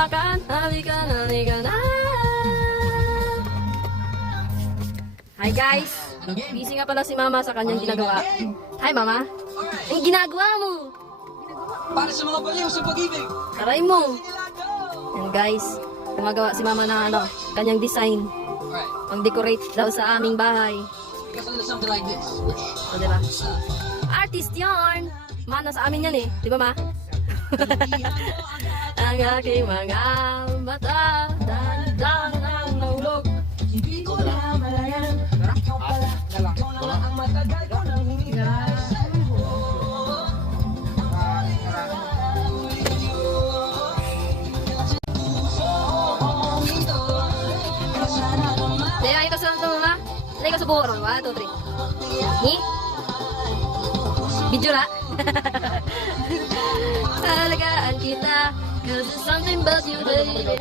hawakan. Halika na, halika na. Hi guys. Busy nga pala si Mama sa kanyang ginagawa. Hi Mama. Ang ginagawa mo? Para sa mga baliw sa pag-ibig. Taray mo. Yan guys. Gumagawa si Mama ng kanyang design. Alright. Pang-decorate daw sa aming bahay. Because a little something like this. O, diba? Artist yarn! Ma, nasa amin yan eh. Di ba, Ma? Ang aking mga mata, dahan-dahan ang nahulog. Hindi ko na malayan. Ikaw pala. Ikaw na lang ang matagal ko nang hinihintay. Dahil ito sa ito, Ma. Dahil ito sa buhok. 1, 2, 3. Ni? Video na? Alagaan kita, cause it's something about you, baby.